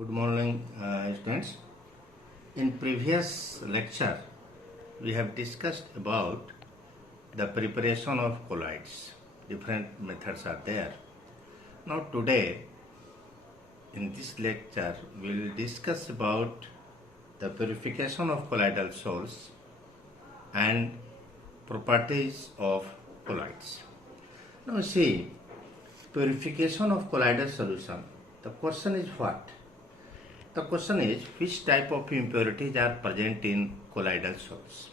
Good morning, students. In previous lecture, we have discussed about the preparation of colloids. Different methods are there. Now today, in this lecture, we will discuss about the purification of colloidal salts and properties of colloids. Now see, purification of colloidal solution. The question is what? The question is which type of impurities are present in colloidal salts.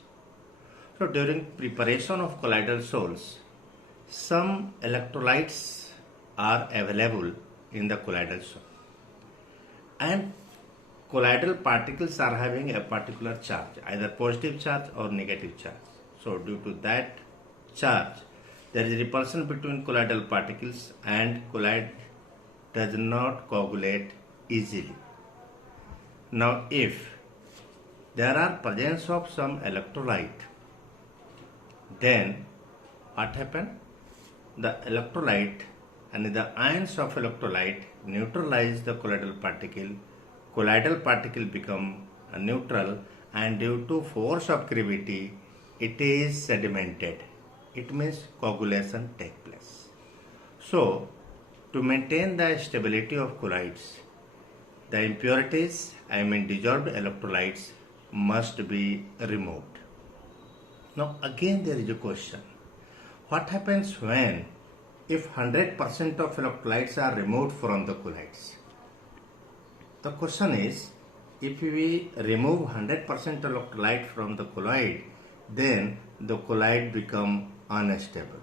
So during preparation of colloidal salts, some electrolytes are available in the colloidal salt, and colloidal particles are having a particular charge, either positive charge or negative charge. So due to that charge, there is repulsion between colloidal particles and colloid does not coagulate easily. Now if there are presence of some electrolyte, then what happens? The electrolyte and the ions of electrolyte neutralize the colloidal particle become neutral, and due to force of gravity it is sedimented. It means coagulation takes place. So to maintain the stability of colloids, the impurities, dissolved electrolytes, must be removed. Now again there is a question. What happens when if 100% of electrolytes are removed from the colloids? The question is, if we remove 100% electrolyte from the colloid, then the colloid become unstable.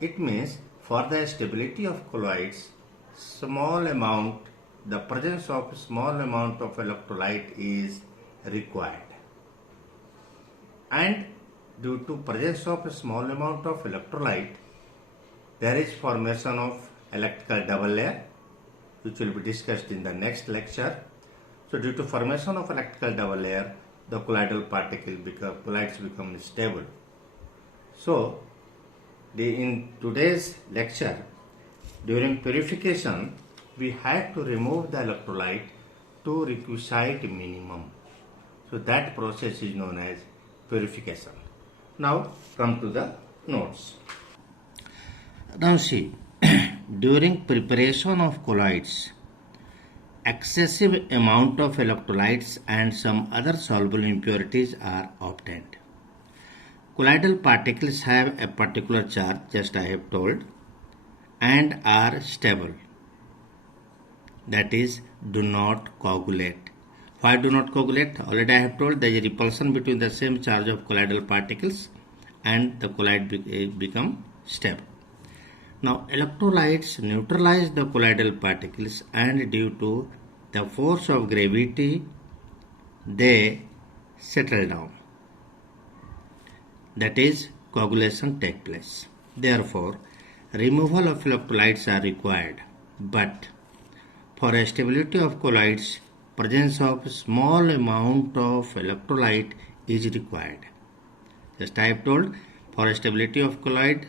It means for the stability of colloids, the presence of small amount of electrolyte is required, and due to presence of a small amount of electrolyte, there is formation of electrical double layer, which will be discussed in the next lecture. So due to formation of electrical double layer, the colloidal colloids become stable. So in today's lecture, during purification, we had to remove the electrolyte to requisite minimum. So that process is known as purification. Now come to the notes. Now see, during preparation of colloids, excessive amount of electrolytes and some other soluble impurities are obtained. Colloidal particles have a particular charge, just I have told, and are stable. That is, do not coagulate. Why do not coagulate? Already I have told there is a repulsion between the same charge of colloidal particles and the colloid become stable. Now electrolytes neutralize the colloidal particles, and due to the force of gravity they settle down. That is, coagulation takes place. Therefore, removal of electrolytes are required, but for stability of colloids, presence of small amount of electrolyte is required. Just I have told, for stability of colloid,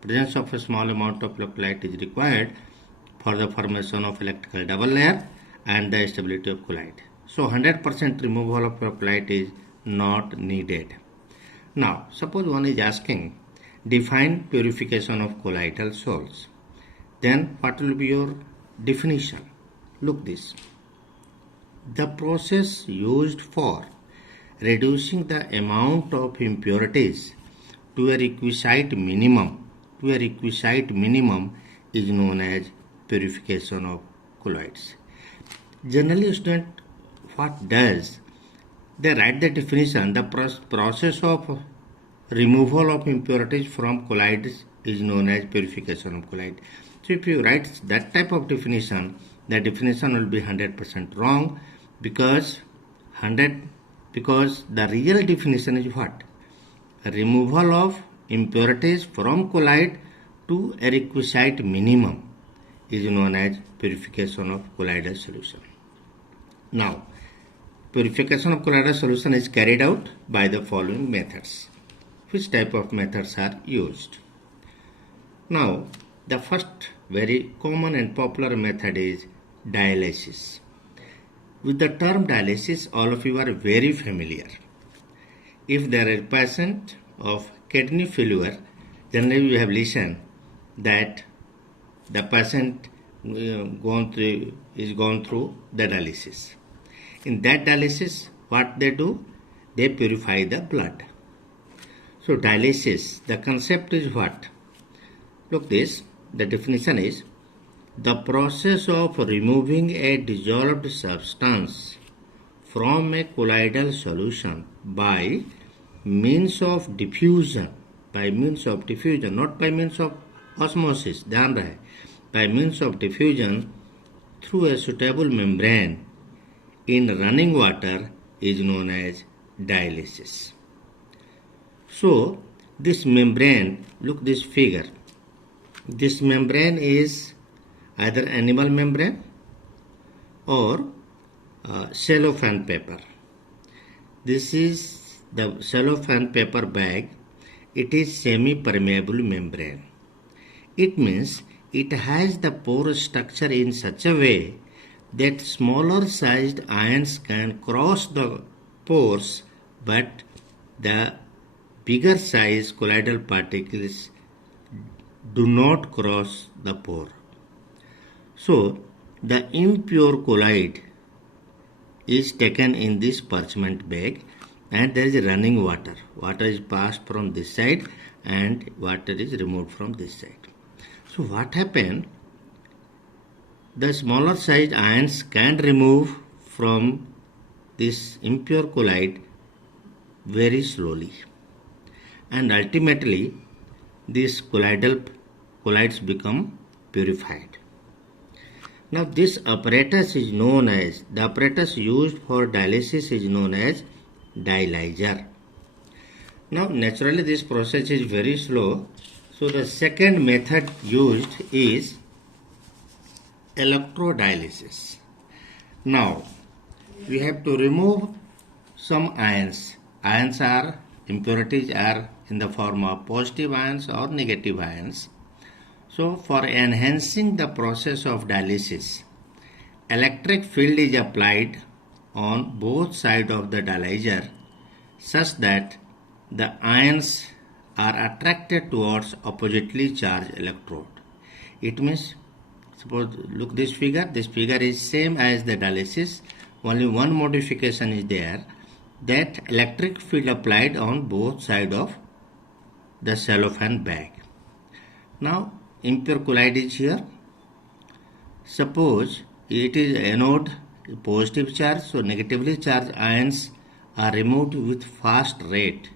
presence of a small amount of electrolyte is required for the formation of electrical double layer and the stability of colloid. So 100% removal of electrolyte is not needed. Now suppose one is asking, define purification of colloidal salts. Then what will be your definition? Look this. The process used for reducing the amount of impurities to a requisite minimum is known as purification of colloids. Generally, student, what does? They write the definition. The process of removal of impurities from colloids is known as purification of colloid. So if you write that type of definition, the definition will be 100% wrong, because the real definition is what? Removal of impurities from colloid to a requisite minimum is known as purification of colloidal solution. Now, purification of colloidal solution is carried out by the following methods. Which type of methods are used? Now, the first very common and popular method is dialysis. With the term dialysis, all of you are very familiar. If there is a patient of kidney failure, generally we have listened that the patient is gone through the dialysis. In that dialysis, what they do? They purify the blood. So dialysis, the concept is what? Look this, the definition is the process of removing a dissolved substance from a colloidal solution by means of diffusion, not by means of osmosis, ध्यान रहे, by means of diffusion through a suitable membrane in running water is known as dialysis. So this membrane, look this figure, this membrane is either animal membrane or cellophane paper. This is the cellophane paper bag. It is semi-permeable membrane. It means it has the pore structure in such a way that smaller sized ions can cross the pores, but the bigger size colloidal particles do not cross the pore. So the impure colloid is taken in this parchment bag and there is running water. Water is passed from this side and water is removed from this side. So what happened? The smaller sized ions can remove from this impure colloid very slowly, and ultimately these colloids become purified. Now this apparatus is known as, the apparatus used for dialysis is known as dialyzer. Now naturally this process is very slow, so the second method used is electrodialysis. Now we have to remove some ions. Impurities are in the form of positive ions or negative ions. So for enhancing the process of dialysis, electric field is applied on both sides of the dialyzer such that the ions are attracted towards oppositely charged electrode. It means, suppose look this figure is same as the dialysis, only one modification is there, that electric field applied on both sides of the cellophane bag. Now impure colloid is here. Suppose it is anode, positive charge, so negatively charged ions are removed with fast rate,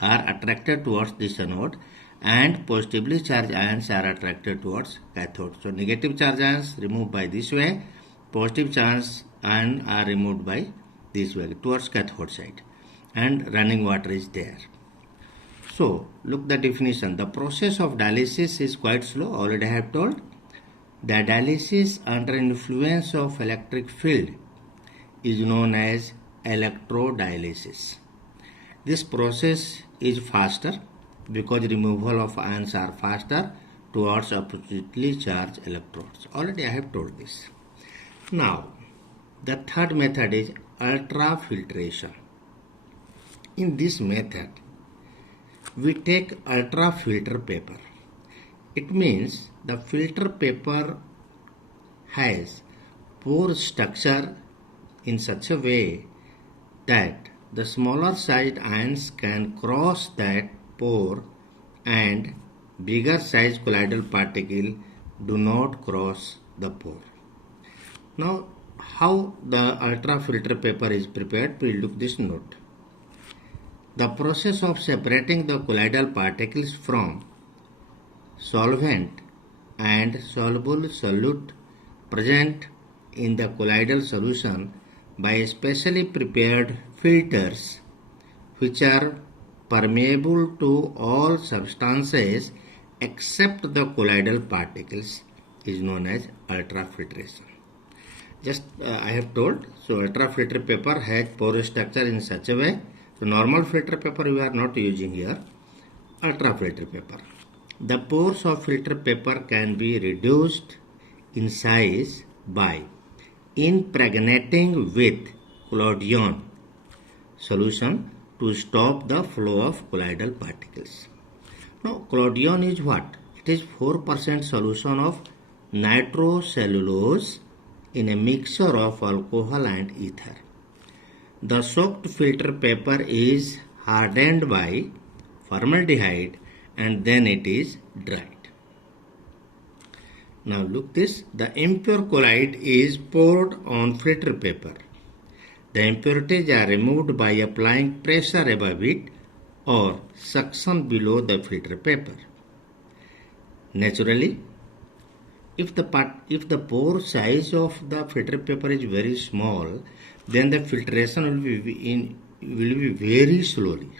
are attracted towards this anode, and positively charged ions are attracted towards cathode. So negative charge ions removed by this way, positive charge ions are removed by this way towards cathode side, and running water is there. So look the definition. The process of dialysis is quite slow, already I have told. The dialysis under influence of electric field is known as electrodialysis. This process is faster because removal of ions are faster towards oppositely charged electrodes. Already I have told this. Now the third method is ultrafiltration. In this method we take ultrafilter paper. It means the filter paper has pore structure in such a way that the smaller sized ions can cross that pore and bigger sized colloidal particle do not cross the pore. Now how the ultrafilter paper is prepared, please look this note. The process of separating the colloidal particles from solvent and soluble solute present in the colloidal solution by specially prepared filters which are permeable to all substances except the colloidal particles is known as ultrafiltration. Just I have told, so ultrafilter paper has porous structure in such a way. So normal filter paper we are not using here, ultrafilter paper. The pores of filter paper can be reduced in size by impregnating with colloidal solution to stop the flow of colloidal particles. Now, collodion is what? It is 4% solution of nitrocellulose in a mixture of alcohol and ether. The soaked filter paper is hardened by formaldehyde and then it is dried. Now look this, the impure colloid is poured on filter paper. The impurities are removed by applying pressure above it or suction below the filter paper. Naturally, if the pore size of the filter paper is very small, then the filtration will be very slowly.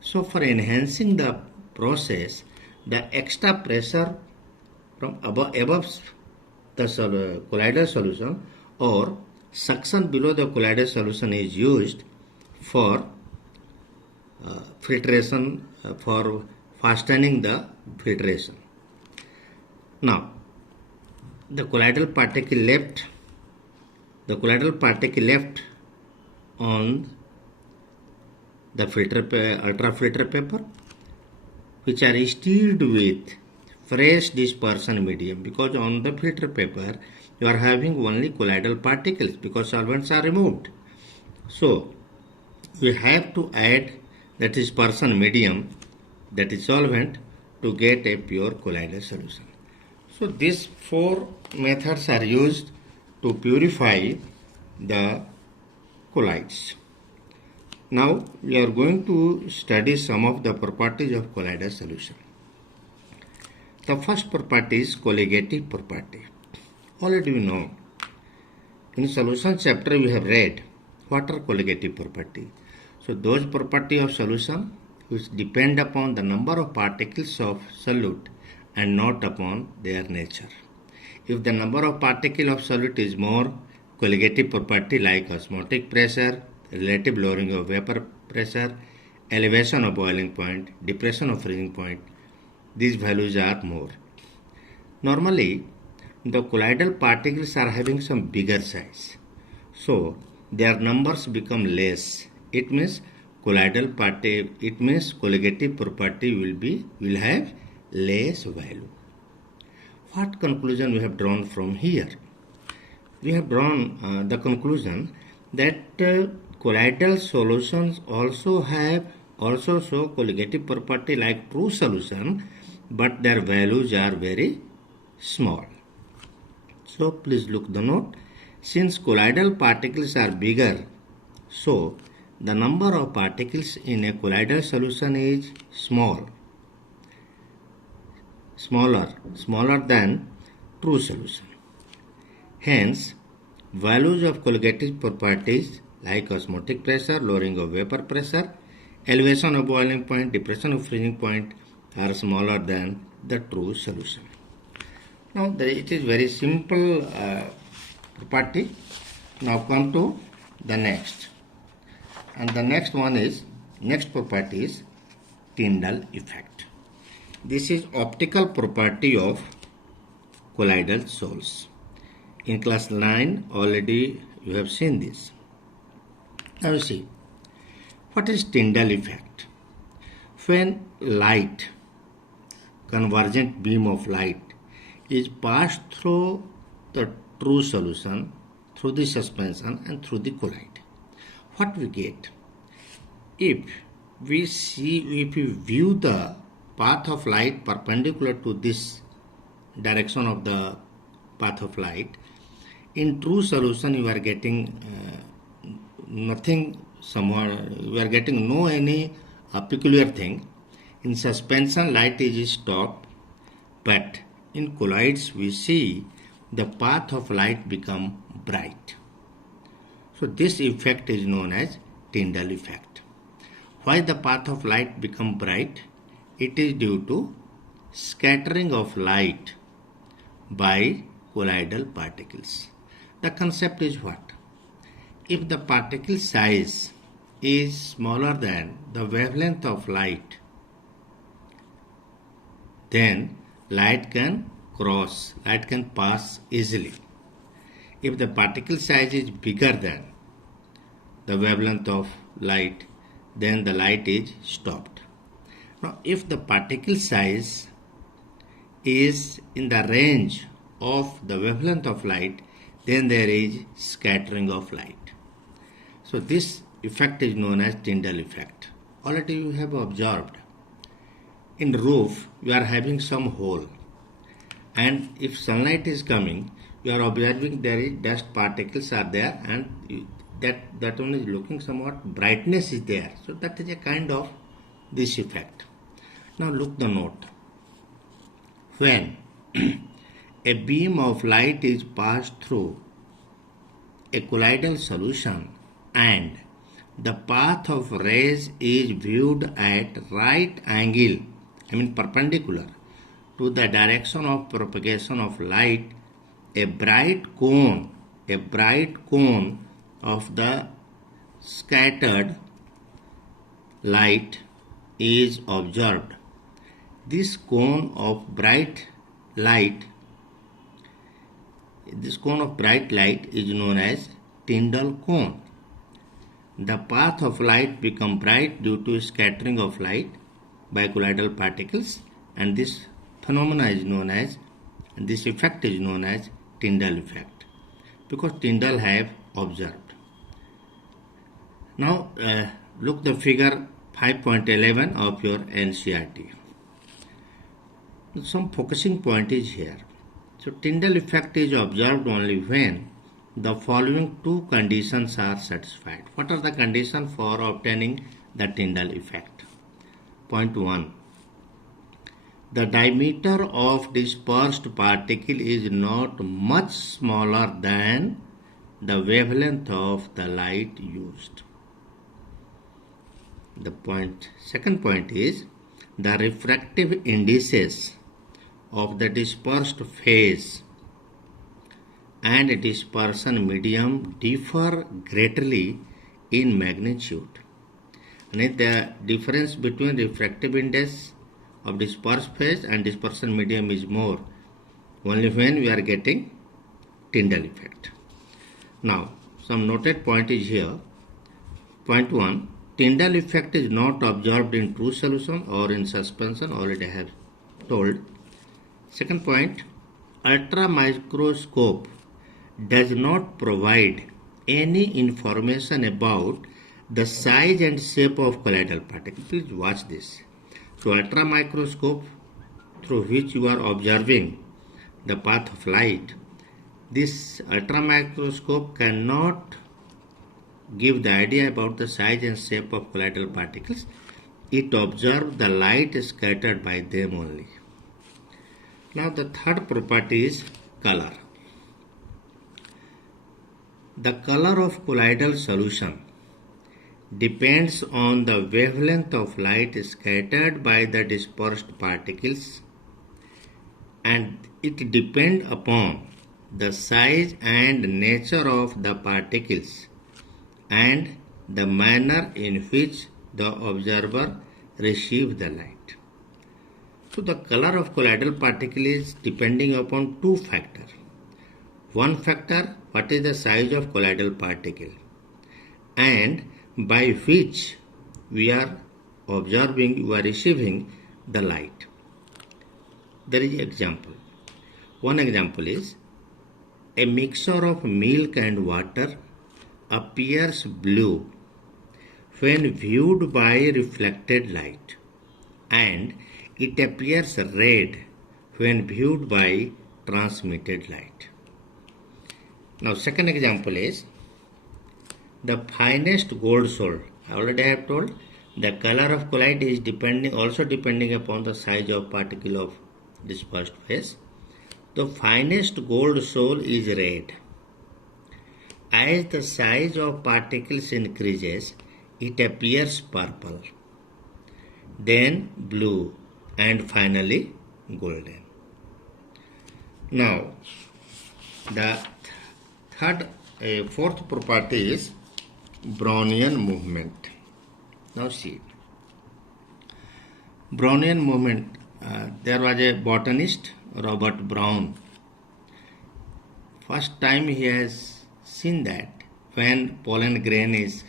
So for enhancing the process, the extra pressure from above the colloidal solution or suction below the colloidal solution is used for filtration, for fastening the filtration. Now, the colloidal particle left on the ultrafilter paper, which are stirred with fresh dispersion medium, because on the filter paper you are having only colloidal particles because solvents are removed. So we have to add that dispersion medium, that is solvent, to get a pure colloidal solution. So these four methods are used to purify the colloids. Now we are going to study some of the properties of colloidal solution. The first property is colligative property. Already we know, in solution chapter we have read what are colligative property. So those properties of solution which depend upon the number of particles of solute and not upon their nature. If the number of particles of solute is more, colligative property like osmotic pressure, relative lowering of vapor pressure, elevation of boiling point, depression of freezing point, these values are more. Normally, the colloidal particles are having some bigger size, so their numbers become less. It means colligative property will have less value. What conclusion we have drawn from here? We have drawn the conclusion that colloidal solutions also show colligative property like true solution, but their values are very small. So please look the note. Since colloidal particles are bigger, so the number of particles in a colloidal solution is smaller than true solution. Hence, values of colligative properties like osmotic pressure, lowering of vapor pressure, elevation of boiling point, depression of freezing point are smaller than the true solution. Now it is very simple property. Now come to the next, and the next property is Tyndall effect. This is optical property of colloidal sols. In class 9 already you have seen this. Now you see, what is Tyndall effect? When light, convergent beam of light, is passed through the true solution, through the suspension and through the colloid, what we get? If we view the path of light perpendicular to this direction of the path of light, in true solution you are getting nothing, you are getting no any peculiar thing. In suspension light is stopped, but in colloids we see the path of light become bright. So this effect is known as Tyndall effect. Why the path of light become bright? It is due to scattering of light by colloidal particles. The concept is what? If the particle size is smaller than the wavelength of light, then light can pass easily. If the particle size is bigger than the wavelength of light, then the light is stopped. Now, if the particle size is in the range of the wavelength of light, then there is scattering of light. So this effect is known as Tyndall effect. Already you have observed in roof you are having some hole, and if sunlight is coming, you are observing there is dust particles are there, and that one is looking somewhat brightness is there. So that is a kind of this effect. Now look the note. When a beam of light is passed through a colloidal solution and the path of rays is viewed at right angle, perpendicular to the direction of propagation of light, a bright cone of the scattered light is observed. This cone of bright light is known as Tyndall cone. The path of light becomes bright due to scattering of light by colloidal particles, and this effect is known as Tyndall effect, because Tyndall have observed. Now look the figure 5.11 of your NCERT. Some focusing point is here. So Tyndall effect is observed only when the following two conditions are satisfied. What are the conditions for obtaining the Tyndall effect? Point 1. The diameter of dispersed particle is not much smaller than the wavelength of the light used. Second point is the refractive indices of the dispersed phase and dispersion medium differ greatly in magnitude. And the difference between refractive index of dispersed phase and dispersion medium is more only when we are getting Tyndall effect. Now, some noted point is here. Point 1. Tyndall effect is not observed in true solution or in suspension, already I have told. Second point, ultramicroscope does not provide any information about the size and shape of colloidal particles. Please watch this. So ultramicroscope through which you are observing the path of light, this ultramicroscope cannot give the idea about the size and shape of colloidal particles. It observes the light scattered by them only. Now the third property is color. The color of colloidal solution depends on the wavelength of light scattered by the dispersed particles, and it depends upon the size and nature of the particles and the manner in which the observer receives the light. So the color of colloidal particle is depending upon two factors. One factor, what is the size of colloidal particle, and by which we are receiving the light. There is example. One example is a mixture of milk and water appears blue when viewed by reflected light, and it appears red when viewed by transmitted light. Now second example is the finest gold sold. I already have told the color of colloid is also depending upon the size of particle of dispersed phase. The finest gold soul is red. As the size of particles increases, it appears purple, then blue, and finally golden. Now the fourth property is Brownian movement. Now see, Brownian movement there was a botanist, Robert Brown. First time he has seen that when pollen grain is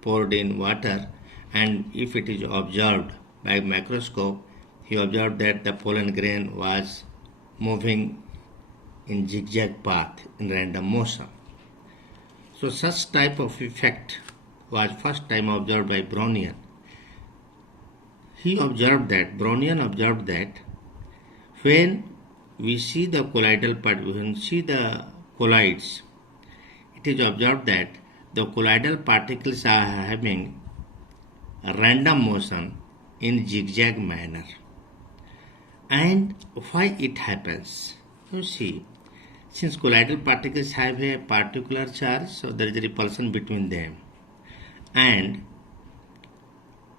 poured in water, and if it is observed by microscope, he observed that the pollen grain was moving in zigzag path in random motion. So such type of effect was first time observed by Brownian. Brownian observed that when we see the colloidal particles, when we see the colloids, it is observed that the colloidal particles are having a random motion in zigzag manner. And why it happens? You see, since colloidal particles have a particular charge, so there is a repulsion between them, and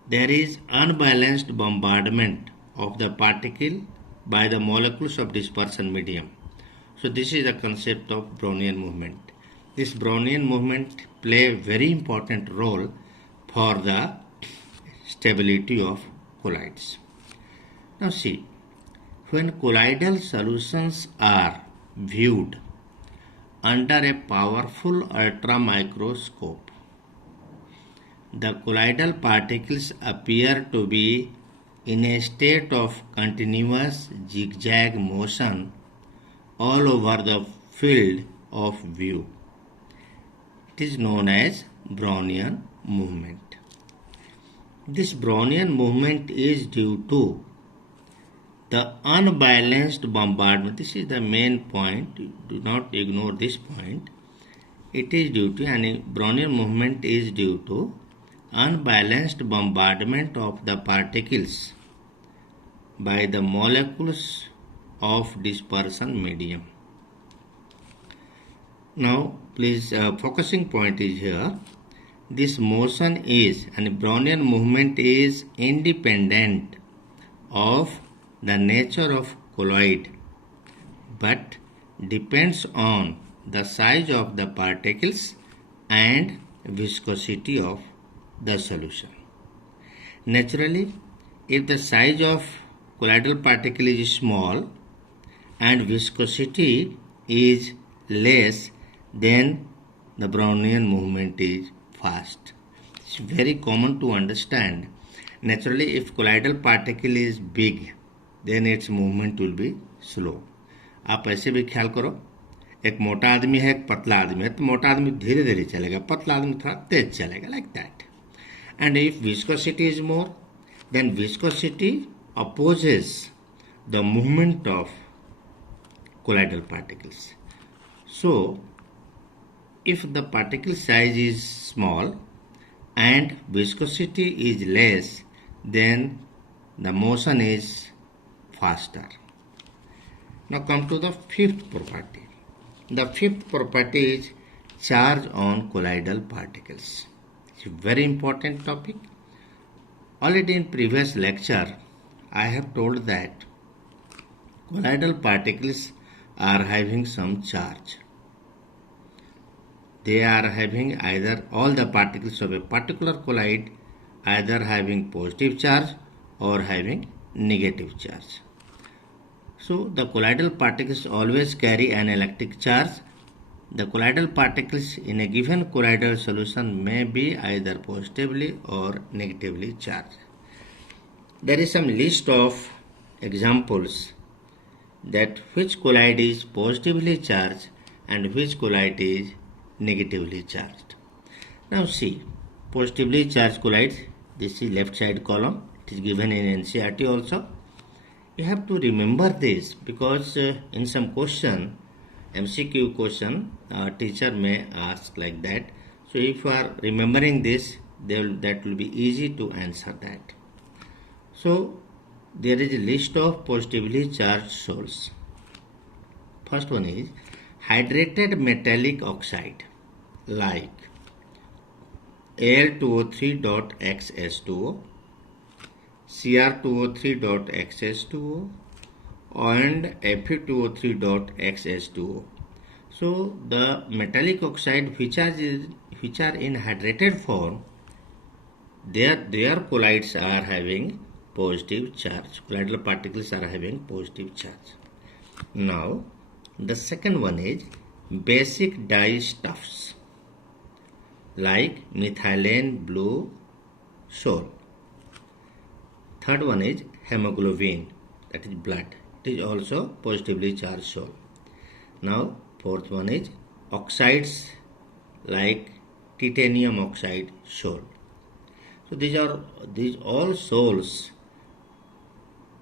there is unbalanced bombardment of the particle by the molecules of dispersion medium. So this is the concept of Brownian movement. This Brownian movement play a very important role for the stability of colloids. Now see, when colloidal solutions are viewed under a powerful ultramicroscope, the colloidal particles appear to be in a state of continuous zigzag motion all over the field of view. It is known as Brownian movement. This Brownian movement is due to the unbalanced bombardment. This is the main point. Do not ignore this point. It is due to, and Brownian movement is due to unbalanced bombardment of the particles by the molecules of dispersion medium. Now please, focusing point is here. This motion is, and Brownian movement is independent of the nature of colloid, but depends on the size of the particles and viscosity of the solution. Naturally, if the size of colloidal particle is small and viscosity is less, then the Brownian movement is fast. It's very common to understand. Naturally, if colloidal particle is big, then its movement will be slow. आप ऐसे भी ख्याल करो, एक मोटा आदमी है, एक पतला आदमी है, तो मोटा आदमी धीरे धीरे चलेगा, पतला आदमी थोड़ा तेज चलेगा, like that. And if viscosity is more, then viscosity opposes the movement of colloidal particles. So if the particle size is small and viscosity is less, then the motion is faster. Now come to the fifth property. The fifth property is charge on colloidal particles. It's a very important topic. Already in previous lecture, I have told that colloidal particles are having some charge. They are having either all the particles of a particular colloid either having positive charge or having negative charge. So the colloidal particles always carry an electric charge. The colloidal particles in a given colloidal solution may be either positively or negatively charged. There is some list of examples that which colloid is positively charged and which colloid is negatively charged. Now see, positively charged colloids, this is left side column, it is given in NCERT also. You have to remember this because in some question, MCQ question, teacher may ask like that. So if you are remembering this, that will be easy to answer that. So there is a list of positively charged salts. First one is hydrated metallic oxide like Al2O3.XS2O, Cr2O3.XS2O and Fe2O3.XS2O. So the metallic oxide which are in hydrated form, their colloids are having positive charge. Colloidal particles are having positive charge. Now, the second one is basic dyestuffs like methylene blue sol. Third one is hemoglobin, that is blood. It is also positively charged sol. Now, fourth one is oxides like titanium oxide sol. So these all sols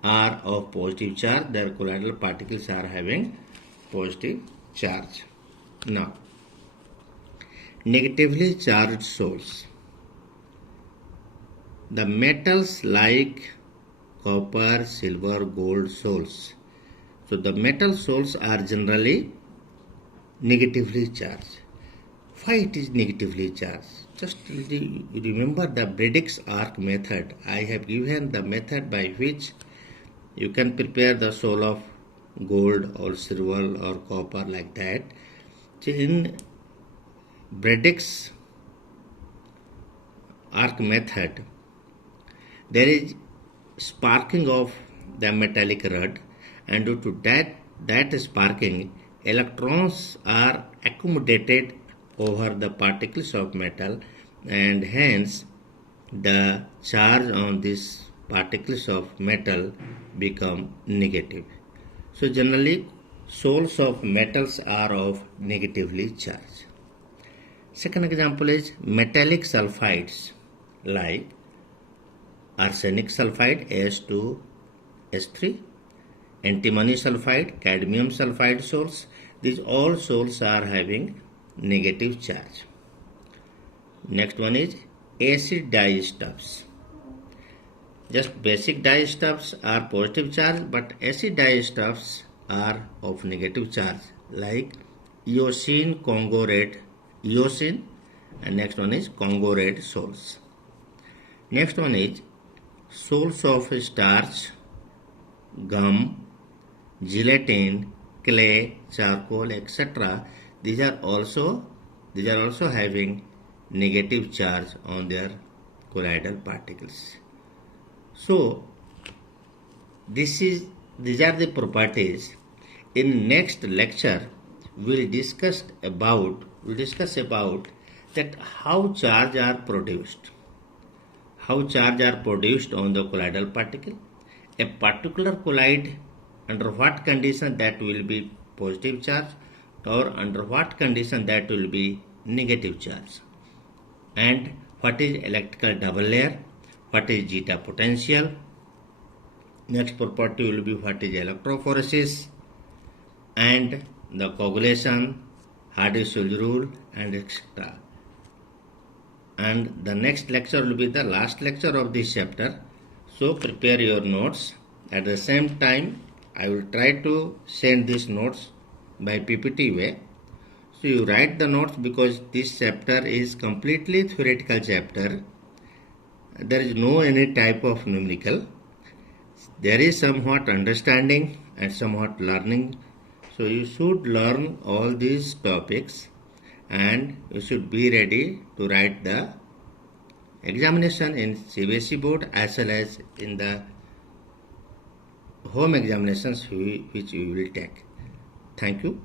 are of positive charge. Their colloidal particles are having positive charge. Now, negatively charged sols. The metals like copper, silver, gold sols. So the metal sols are generally negatively charged. Why it is negatively charged? Just remember the Briggs arc method. I have given the method by which you can prepare the sol of gold or silver or copper like that. So in Briggs arc method, there is sparking of the metallic rod, and due to that sparking, electrons are accommodated over the particles of metal, and hence the charge on these particles of metal become negative. So generally sols of metals are of negatively charged. Second example is metallic sulfides like arsenic sulfide As2S3, antimony sulfide, cadmium sulfide sols. These all sols are having negative charge. Next one is acid dyestuffs. Just basic dyestuffs are positive charge, but acid dyestuffs are of negative charge like eosine, Congo red, eosine, and next one is Congo red sols. Next one is sols of starch, gum, gelatin, clay, charcoal, etc. These are also having negative charge on their colloidal particles. So these are the properties. In next lecture we'll discuss about that how charge are produced. How charge are produced on the colloidal particle. A particular colloid, under what condition that will be positive charge, or under what condition that will be negative charge, and what is electrical double layer, what is zeta potential. Next property will be what is electrophoresis and the coagulation, Hardy-Schulze rule, and etc. And the next lecture will be the last lecture of this chapter. So prepare your notes. At the same time, I will try to send these notes by PPT way. So you write the notes, because this chapter is completely theoretical chapter. There is no any type of numerical. There is somewhat understanding and somewhat learning. So you should learn all these topics, and you should be ready to write the examination in Cbse board as well as in the home examinations which you will take. Thank you.